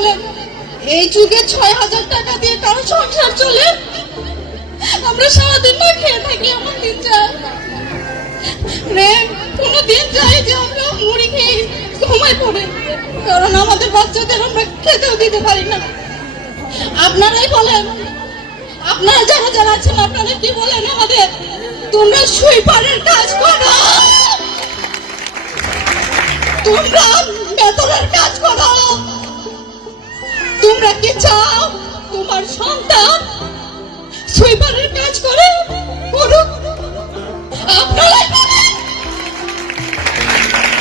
বলেন এই যুগে ছয় হাজার টাকা দিয়ে কারও সংসার চলে? আমরা সারাদিন না খেয়ে থাকি আমার দিন যায়। কোনো দিন যায় যে আমরা মুড়ি খেয়ে ঘুমাই পড়ে। কারণ আমাদের বাচ্চাদের আমরা খেতেও দিতে পারি না। আপনারাই বলেন, আপনারা যারা যারা আছেন, আপনারা কি বলেন আমাদের? তোমরা সুইপারের কাজ করো। তোমরা তোমরা কি চাও? তোমার সন্তান সুইপারের কাজ করে? করুক আপনারাই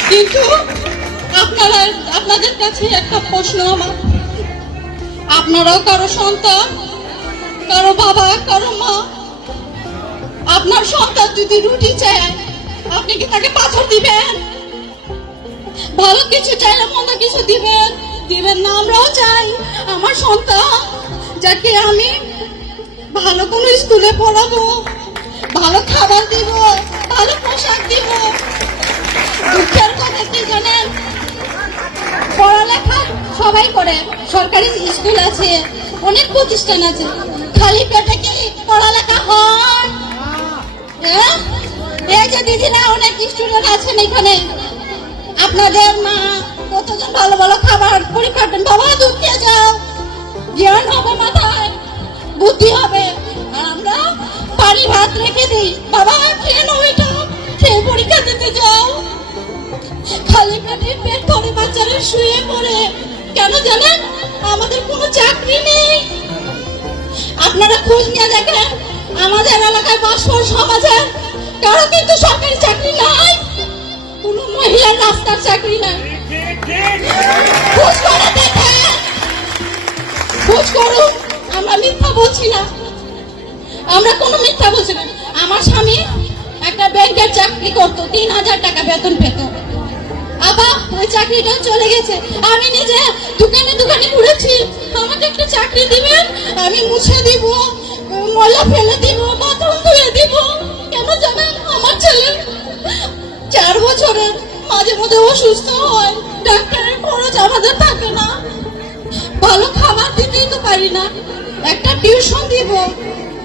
কিন্তু আপনারা, আপনাদের কাছে একটা প্রশ্ন আমার। আপনারাও কারও সন্তান, কারও বাবা, কারও মা। আপনার সন্তান যদি রুটি চায়, আপনি কি তাকে পাথর দিবেন? ভালো কিছু চাইলে মন্দ কিছু দিবেন? দিবেন না, আমরাও চাই। আমার সন্তান, যাকে আমি ভালো কোনো স্কুলে পড়াবো, ভালো খাবার দিব, ভালো পোশাক দিব, দুঃখের কথা কি জানেন? পড়ালেখা সবাই করে, সরকারি স্কুল আছে, অনেক প্রতিষ্ঠান আছে, খালি পেটে কি পড়ালেখা হয়? হ্যাঁ? এই যে দিদিরা অনেক স্টুডেন্ট আছেন এখানে। আপনাদের মা কতজন ভালো ভালো খাবার পরীক্ষা দেন বাবা, দুধ দিয়ে যাও। জ্ঞান হবে মাথায়, বুদ্ধি হবে। আর আমরা পানি ভাত রেখে দিই। বাবা, খেয়ে নাও এটা। খেয়ে পরীক্ষা দিতে যাও। খালি পেটে পেট ভরে বাচ্চারা শুয়ে পড়ে। কেন জানেন? আমাদের কোনো চাকরি নেই। আপনারা খোঁজ নিয়ে দেখেন, আমাদের এলাকায় বাসপর সমাজে কারও কিন্তু সরকারি চাকরি নাই। কোনো মহিলার রাস্তার চাকরি নাই। খোঁজ করে, আমরা মিথ্যা বলছি না। আমরা কোনো মিথ্যা বলছি না। আমার স্বামী একটা ব্যাংকের চাকরি করতো, তিন হাজার টাকা বেতন পেত। আবার ওই চাকরিটা চলে গেছে। আমি নিজে দোকানে দোকানে ঘুরেছি। আমাকে একটা চাকরি দিবেন, আমি মুছে দিব, ময়লা ফেলে দিব, বাথরুম ধুয়ে দিব। কেন জানেন, আমার ছেলে চার বছরের মাঝে মধ্যে অসুস্থ হয়। ডাক্তারের খরচ আমাদের থাকে না। ভালো খাবার দিতেই তো পারি না। একটা টিউশন দিব,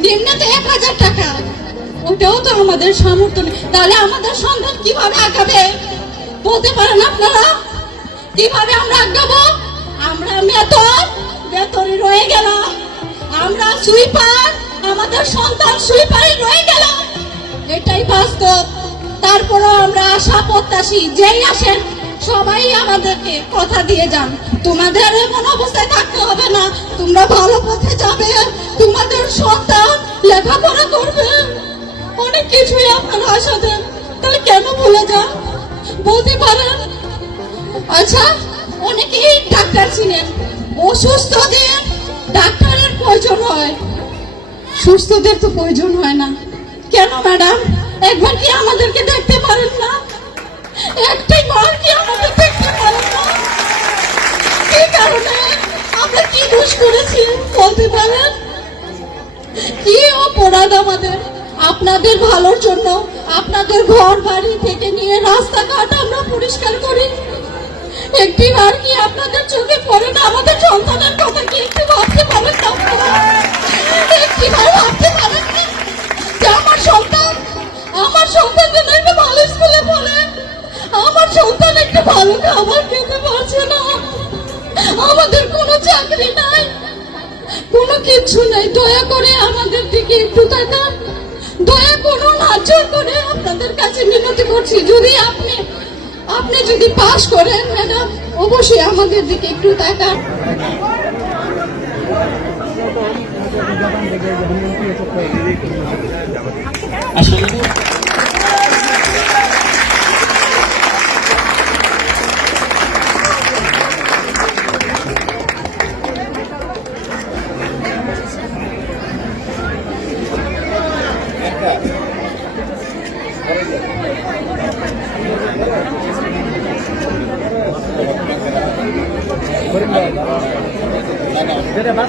নিম্নতে এক হাজার টাকা। ওটাও তো আমাদের সামর্থ্য নেই। তাহলে আমাদের সন্তান কীভাবে আগাবে? বলতে পারেন আপনারা? কীভাবে আমরা আগাবো? আমরা বেতন বেতনে রয়ে গেলাম। আমরা সুইপার, আমাদের সন্তান সুইপারে রয়ে গেল এটাই বাস্তব। তারপরও আমরা আশা প্রত্যাশী, যেই আসেন সবাই আমাদেরকে কথা দিয়ে যান। তোমাদের এমন অবস্থায় থাকতে হবে না। তোমরা ভালো পথে যাবে। তোমাদের সন্তান লেখাপড়া করবে। অনেক কিছুই আপনারা আশা দেন তাহলে কেন ভুলে যান? বলতে পারেন? আচ্ছা অনেকেই ডাক্তার ছিলেন। অসুস্থদের ডাক্তারের প্রয়োজন হয়। সুস্থদের তো প্রয়োজন হয় না। কেন ম্যাডাম? একবার কি আমাদেরকে দেখতে পারেন না? একটাই বার কি আমাদের দেখতে পারেন না কি কারণে আমরা কি দোষ করেছি, বলতে পারেন কি অপরাধ আমাদের? আপনাদের ভালোর জন্য, আপনাদের ঘর বাড়ি থেকে নিয়ে রাস্তাঘাট আমরা পরিষ্কার করি। একটি বার কি আপনাদের চোখে পড়ে না? আমাদের সন্তানের কথা কি একটু ভাবতে পারেন না একটি বার ভাবতে পারেন যে আমার সন্তান আমার সন্তান যেন একটা ভালো স্কুলে পড়ে, আমার সন্তান একটা ভালো খাবার খেতে পারছে না আমাদের কোনো চাকরি নাই। কোনো কিছু নাই। দয়া করে আমাদের দিকে একটু তাকান। দয়া করুন আচর করে আপনাদের কাছে মিনতি করছি। যদি আপনি আপনি যদি পাস করেন, ম্যাডাম, অবশ্যই আমাদের দিকে একটু তাকান। আসলে আরে ভাই